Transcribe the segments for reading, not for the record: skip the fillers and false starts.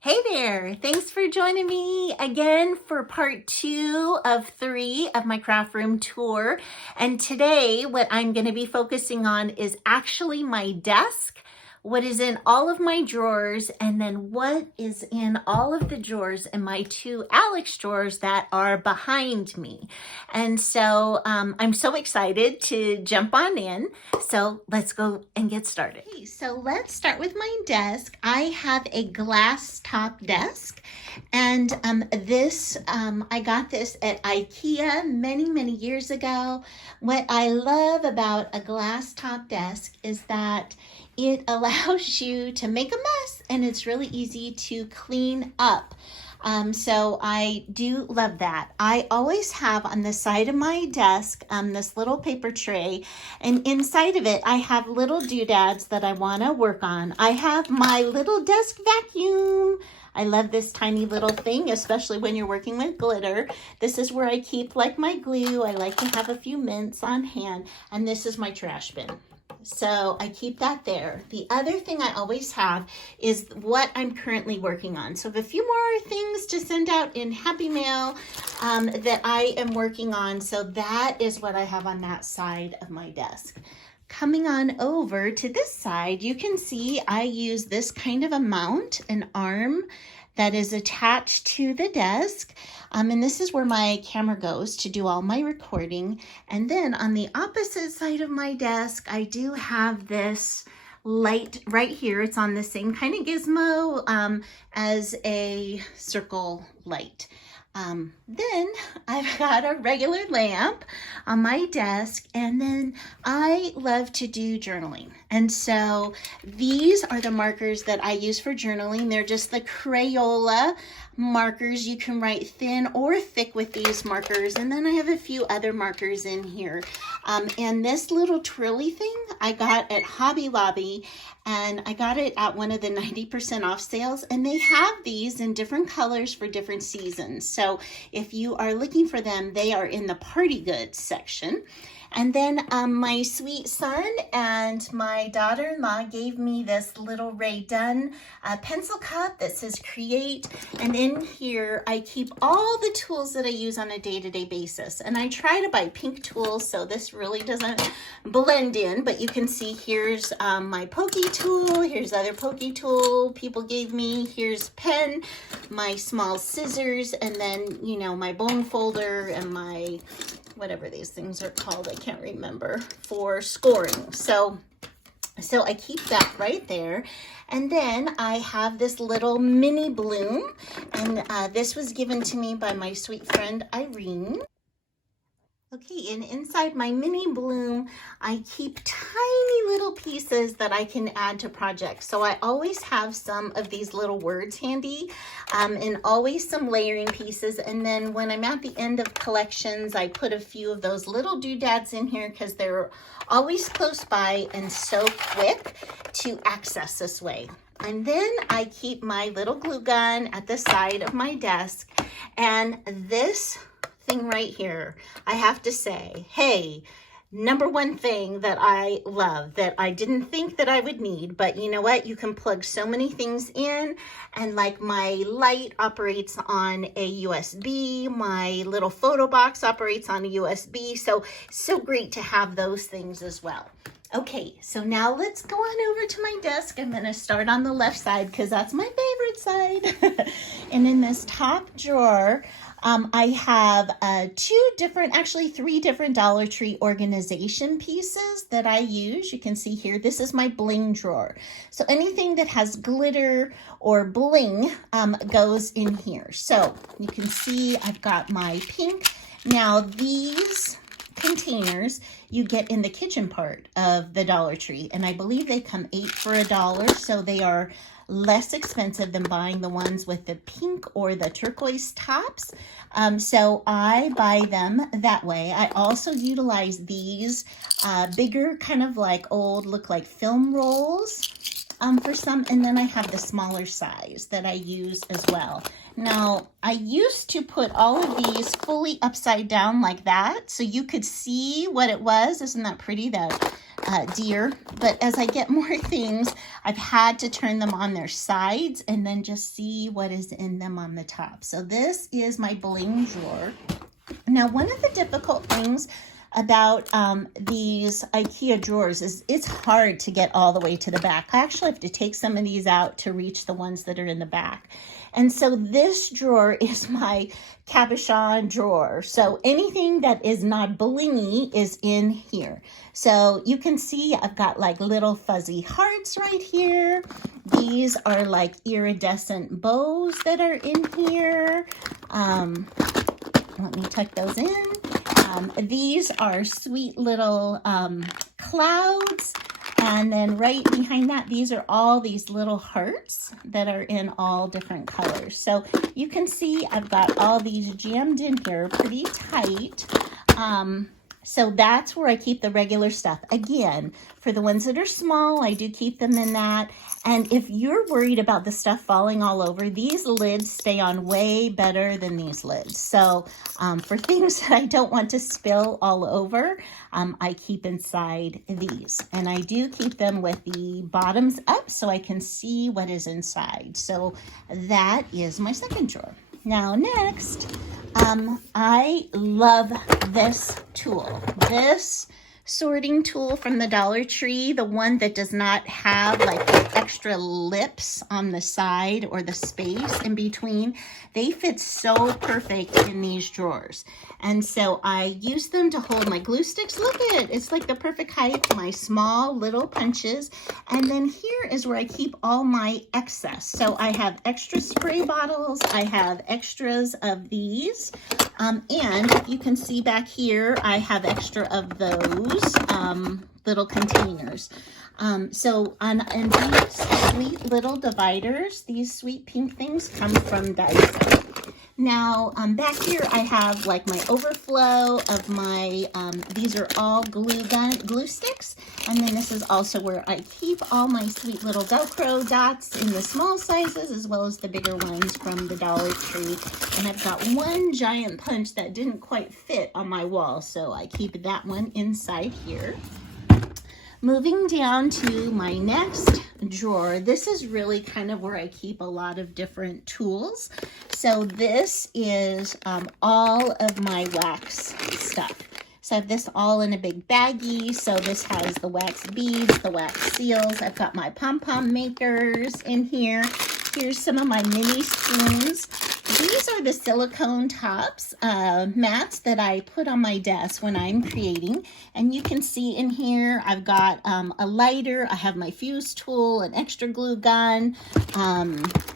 Hey there, thanks for joining me again for part 2 of 3 of my craft room tour. And today what I'm going to be focusing on is actually my desk, what is in all of my drawers, and then what is in all of the drawers in my 2 Alex drawers that are behind me. And so I'm so excited to jump on in. So let's go and get started. Okay, so let's start with my desk. I have a glass top desk, and I got this at IKEA many years ago. What I love about a glass top desk is that it allows you to make a mess and it's really easy to clean up. So I do love that. I always have on the side of my desk this little paper tray, and inside of it I have little doodads that I want to work on. I have my little desk vacuum. I love this tiny little thing, especially when you're working with glitter. This is where I keep like my glue. I like to have a few mints on hand, and this is my trash bin. So I keep that there. The other thing I always have is what I'm currently working on. So I have a few more things to send out in Happy Mail that I am working on. So that is what I have on that side of my desk. Coming on over to this side, you can see I use this kind of a mount, an arm that is attached to the desk. And this is where my camera goes to do all my recording. And then on the opposite side of my desk, I do have this light right here. It's on the same kind of gizmo as a circle light. Then I've got a regular lamp on my desk, and then I love to do journaling. And so these are the markers that I use for journaling. They're just the Crayola markers. You can write thin or thick with these markers. And then I have a few other markers in here. And this little twirly thing I got at Hobby Lobby, and I got it at one of the 90% off sales, and they have these in different colors for different seasons. So if you are looking for them, they are in the party goods section. And then my sweet son and my daughter-in-law gave me this little Ray Dunn pencil cup that says Create. And in here, I keep all the tools that I use on a day-to-day basis. And I try to buy pink tools, so this really doesn't blend in. But you can see here's my pokey tool. Here's other pokey tool people gave me. Here's pen, my small scissors, and then, you know, my bone folder and my whatever these things are called, I can't remember, for scoring. So I keep that right there. And then I have this little mini bloom, and this was given to me by my sweet friend Irene. Okay, and inside my mini bloom, I keep tiny little pieces that I can add to projects. So I always have some of these little words handy, and always some layering pieces. And then when I'm at the end of collections, I put a few of those little doodads in here because they're always close by and so quick to access this way. And then I keep my little glue gun at the side of my desk, and this thing right here, I have to say, hey, number one thing that I love that I didn't think that I would need, but you know what? You can plug so many things in, and like my light operates on a USB, my little photo box operates on a USB, so great to have those things as well. Okay, so now let's go on over to my desk. I'm going to start on the left side because that's my favorite side. And in this top drawer, I have three different Dollar Tree organization pieces that I use. You can see here, this is my Bling Drawer. So anything that has glitter or bling goes in here. So you can see I've got my pink. Now these containers you get in the kitchen part of the Dollar Tree, and I believe they come 8 for $1, so they are less expensive than buying the ones with the pink or the turquoise tops. So I buy them that way. I also utilize these bigger kind of like look like film rolls. for some, and then I have the smaller size that I use as well. Now, I used to put all of these fully upside down like that, so you could see what it was. Isn't that pretty, that deer? But as I get more things, I've had to turn them on their sides and then just see what is in them on the top. So this is my Bling Drawer. Now, one of the difficult things about these IKEA drawers is it's hard to get all the way to the back. I actually have to take some of these out to reach the ones that are in the back. And so this drawer is my cabochon drawer. So anything that is not blingy is in here. So you can see I've got like little fuzzy hearts right here. These are like iridescent bows that are in here. Let me tuck those in. These are sweet little clouds. And then right behind that, these are all these little hearts that are in all different colors. So you can see I've got all these jammed in here pretty tight. So that's where I keep the regular stuff. Again, for the ones that are small, I do keep them in that. And if you're worried about the stuff falling all over, these lids stay on way better than these lids. So for things that I don't want to spill all over, I keep inside these. And I do keep them with the bottoms up so I can see what is inside. So that is my second drawer. Now next, I love this tool. This sorting tool from the Dollar Tree, the one that does not have like the extra lips on the side or the space in between. They fit so perfect in these drawers. And so I use them to hold my glue sticks. Look at it. It's like the perfect height for my small little punches. And then here is where I keep all my excess. So I have extra spray bottles. I have extras of these. And you can see back here, I have extra of those little containers. And these sweet little dividers, these sweet pink things come from Dyson. Now, back here I have like my overflow of my, these are all glue sticks. And then this is also where I keep all my sweet little Velcro dots in the small sizes as well as the bigger ones from the Dollar Tree. And I've got one giant punch that didn't quite fit on my wall, so I keep that one inside here. Moving down to my next drawer, this is really kind of where I keep a lot of different tools. So this is all of my wax stuff. So I have this all in a big baggie. So this has the wax beads, the wax seals. I've got my pom-pom makers in here. Here's some of my mini spoons. These are the silicone tops, mats that I put on my desk when I'm creating. And you can see in here, I've got a lighter, I have my fuse tool, an extra glue gun,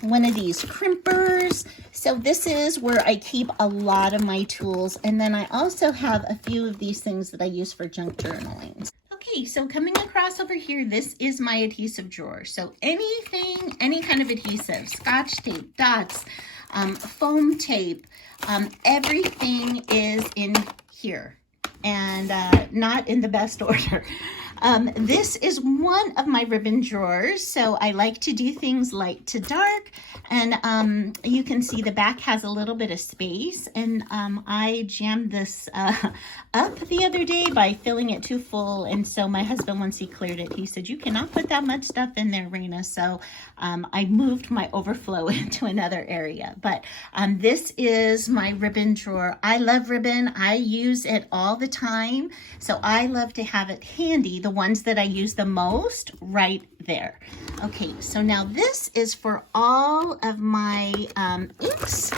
one of these crimpers. So this is where I keep a lot of my tools. And then I also have a few of these things that I use for junk journaling. Okay, so coming across over here, this is my adhesive drawer. So anything, any kind of adhesive, Scotch tape, dots, foam tape, everything is in here and not in the best order. This is one of my ribbon drawers, so I like to do things light to dark, and you can see the back has a little bit of space, and I jammed this up the other day by filling it too full, and so my husband, once he cleared it, he said, you cannot put that much stuff in there, Raina, so I moved my overflow into another area, but this is my ribbon drawer. I love ribbon. I use it all the time, so I love to have it handy. The ones that I use the most right there. Okay, so now this is for all of my inks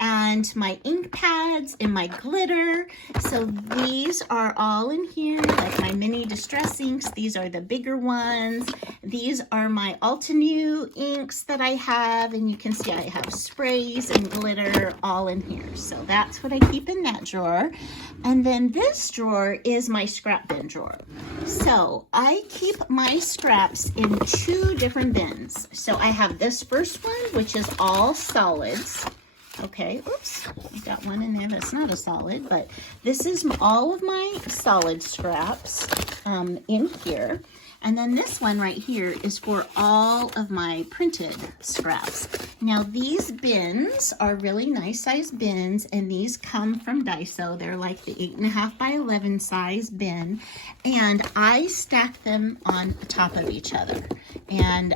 and my ink pads and my glitter. So these are all in here, like my mini distress inks. These are the bigger ones. These are my Altenew inks that I have, and you can see I have sprays and glitter all in here. So that's what I keep in that drawer. And then this drawer is my scrap bin drawer. So I keep my scraps in 2 different bins. So I have this first one, which is all solids. Okay, oops, I got one in there that's not a solid, but this is all of my solid scraps in here. And then this one right here is for all of my printed scraps. Now these bins are really nice size bins, and these come from Daiso. They're like the 8.5 by 11 size bin, and I stack them on top of each other and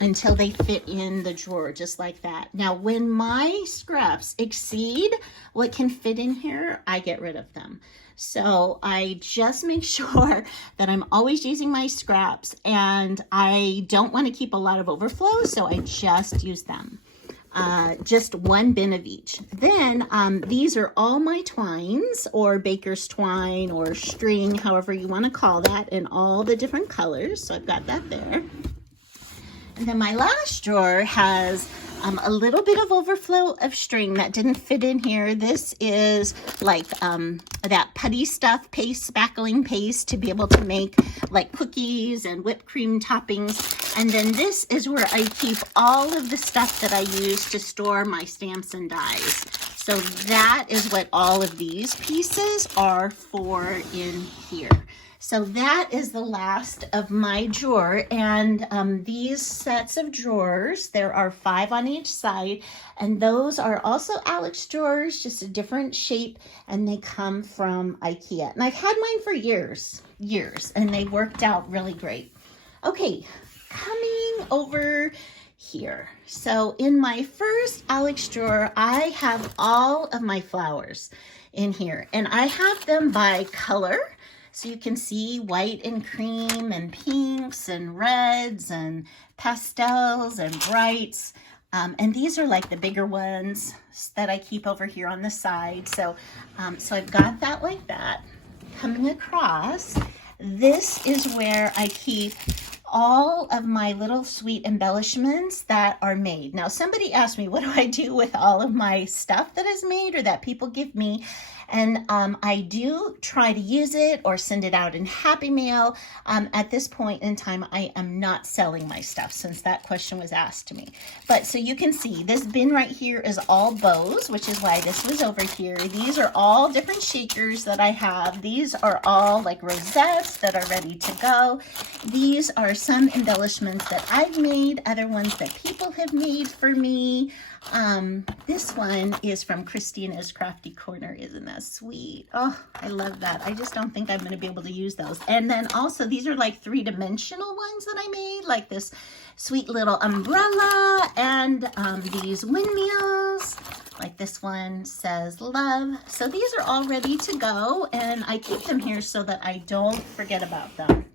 until they fit in the drawer, just like that. Now when my scraps exceed what can fit in here, I get rid of them. So I just make sure that I'm always using my scraps, and I don't want to keep a lot of overflow, so I just use them. Just one bin of each. Then these are all my twines, or baker's twine, or string, however you want to call that, in all the different colors. So I've got that there. And then my last drawer has a little bit of overflow of string that didn't fit in here. This is like that putty stuff paste, spackling paste to be able to make like cookies and whipped cream toppings. And then this is where I keep all of the stuff that I use to store my stamps and dies. So that is what all of these pieces are for in here. So that is the last of my drawer, and these sets of drawers, there are 5 on each side, and those are also Alex drawers, just a different shape, and they come from IKEA. And I've had mine for years, and they worked out really great. Okay, coming over here. So in my first Alex drawer, I have all of my flowers in here, and I have them by color. So you can see white and cream and pinks and reds and pastels and brights. And these are like the bigger ones that I keep over here on the side. So I've got that like that. Coming across, this is where I keep all of my little sweet embellishments that are made. Now, somebody asked me, what do I do with all of my stuff that is made or that people give me? And I do try to use it or send it out in Happy Mail. At this point in time, I am not selling my stuff since that question was asked to me. But so you can see this bin right here is all bows, which is why this was over here. These are all different shakers that I have. These are all like rosettes that are ready to go. These are some embellishments that I've made, other ones that people have made for me. This one is from Christina's Crafty Corner. Isn't that sweet? Oh, I love that. I just don't think I'm going to be able to use those. And then also these are like 3-dimensional ones that I made, like this sweet little umbrella and these windmills. Like this one says love. So these are all ready to go, and I keep them here so that I don't forget about them.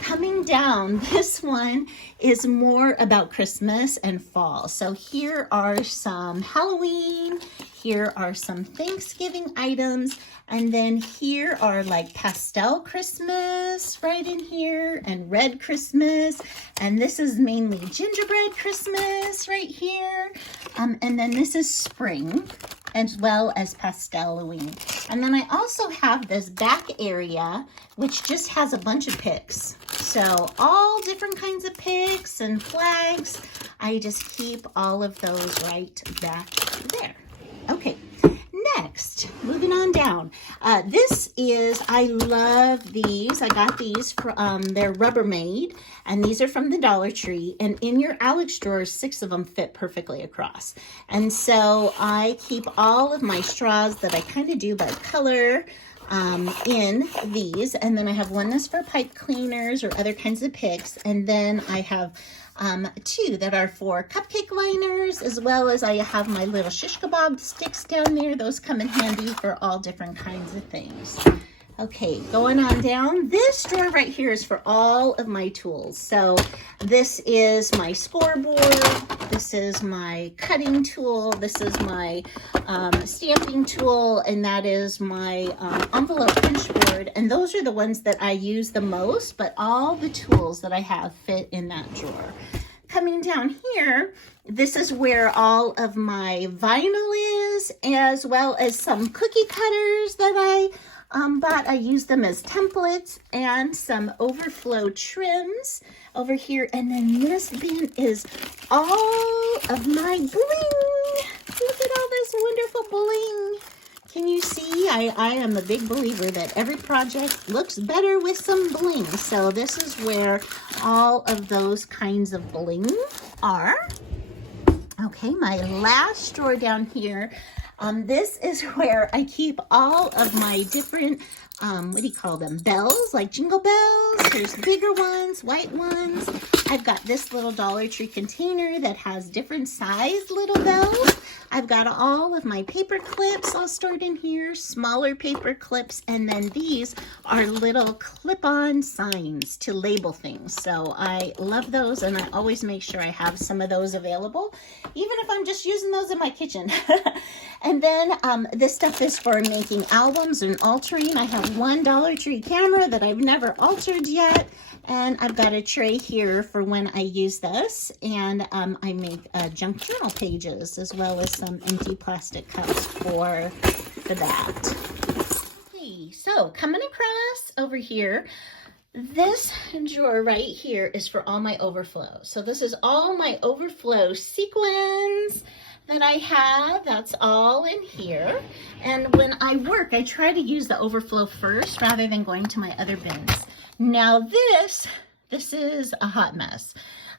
Coming down, this one is more about Christmas and fall. So here are some Halloween, here are some Thanksgiving items, and then here are like pastel Christmas right in here and red Christmas. And this is mainly gingerbread Christmas right here. And then this is spring as well as pastel-Halloween. And then I also have this back area, which just has a bunch of picks. So all different kinds of picks and flags. I just keep all of those right back there. Okay, next, moving on down. This is, I love these. I got these from, they're Rubbermaid, and these are from the Dollar Tree. And in your Alex drawers, 6 of them fit perfectly across. And so I keep all of my straws that I kind of do by color in these. And then I have one that's for pipe cleaners or other kinds of picks. And then I have 2 that are for cupcake liners, as well as I have my little shish kebab sticks down there. Those come in handy for all different kinds of things. Okay, going on down. This drawer right here is for all of my tools. So this is my scoreboard. This is my cutting tool. This is my stamping tool. And that is my envelope punch board. And those are the ones that I use the most, but all the tools that I have fit in that drawer. Coming down here, this is where all of my vinyl is, as well as some cookie cutters that I bought. I use them as templates, and some overflow trims over here. And then this bin is all of my bling. Look at all this wonderful bling. Can you see? I am a big believer that every project looks better with some bling. So this is where all of those kinds of bling are. Okay, my last drawer down here. This is where I keep all of my different, what do you call them? Bells, like jingle bells. There's bigger ones, white ones. I've got this little Dollar Tree container that has different sized little bells. I've got all of my paper clips all stored in here, smaller paper clips, and then these are little clip-on signs to label things. So I love those, and I always make sure I have some of those available, even if I'm just using those in my kitchen. And then this stuff is for making albums and altering. I have one Dollar Tree camera that I've never altered yet. And I've got a tray here for when I use this. And I make junk journal pages as well as some empty plastic cups for that. Okay, so coming across over here, this drawer right here is for all my overflow. So this is all my overflow sequins that I have. That's all in here. And when I work, I try to use the overflow first rather than going to my other bins. Now this is a hot mess.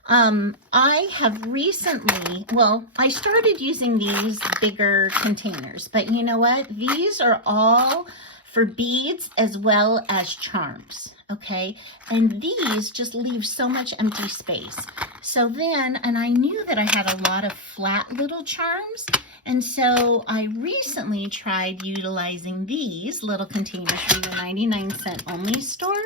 I have recently, well, I started using these bigger containers, but you know what? These are all for beads as well as charms, okay? And these just leave so much empty space. So then, and I knew that I had a lot of flat little charms, and so I recently tried utilizing these little containers from the 99-cent only store,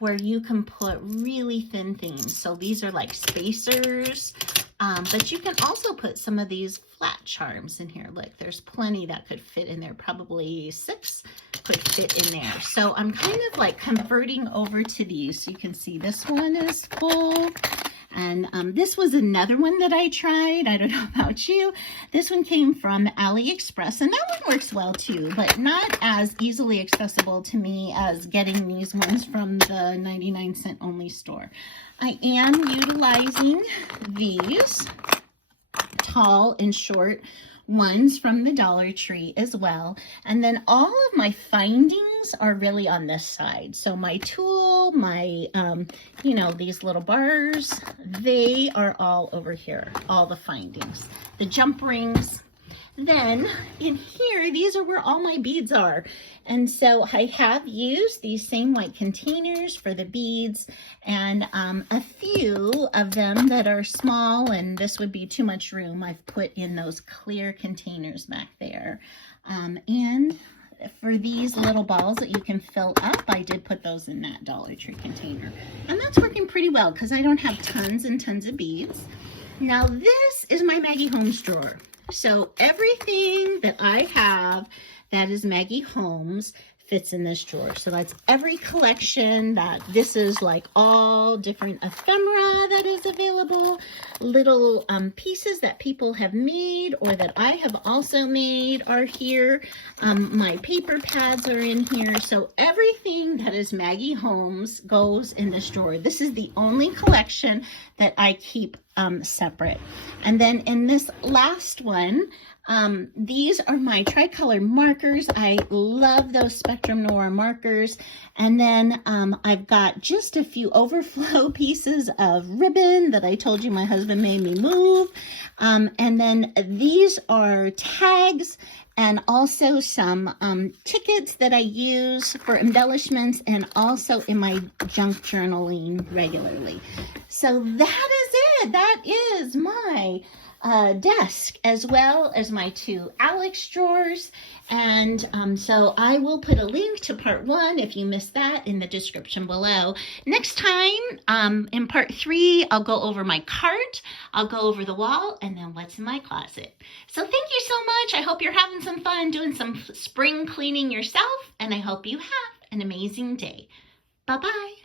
where you can put really thin things. So these are like spacers, but you can also put some of these flat charms in here. Look, there's plenty that could fit in there. Probably 6 could fit in there. So I'm kind of like converting over to these. You can see this one is full. And this was another one that I tried. I don't know about you. This one came from AliExpress, and that one works well too, but not as easily accessible to me as getting these ones from the 99-cent only store. I am utilizing these tall and short ones from the Dollar Tree as well. And then all of my findings are really on this side. So my tool, my, you know, these little bars, they are all over here, all the findings. The jump rings. Then in here, these are where all my beads are. And so I have used these same white containers for the beads, and a few of them that are small, and this would be too much room, I've put in those clear containers back there. And for these little balls that you can fill up, I did put those in that Dollar Tree container. And that's working pretty well because I don't have tons and tons of beads. Now this is my Maggie Homes drawer. So everything that I have that is Maggie Homes fits in this drawer. So that's every collection. This is like all different ephemera that is available, little pieces that people have made or that I have also made are here. My paper pads are in here. So everything that is Maggie Homes goes in this drawer. This is the only collection that I keep separate. And then in this last one, these are my tricolor markers. I love those Spectrum Noir markers. And then I've got just a few overflow pieces of ribbon that I told you my husband made me move. And then these are tags and also some tickets that I use for embellishments and also in my junk journaling regularly. So that is it. That is my desk, as well as my 2 Alex drawers. And so I will put a link to part 1 if you missed that in the description below. Next time, in part 3, I'll go over my cart, I'll go over the wall, and then what's in my closet. So thank you so much. I hope you're having some fun doing some spring cleaning yourself, and I hope you have an amazing day. Bye-bye.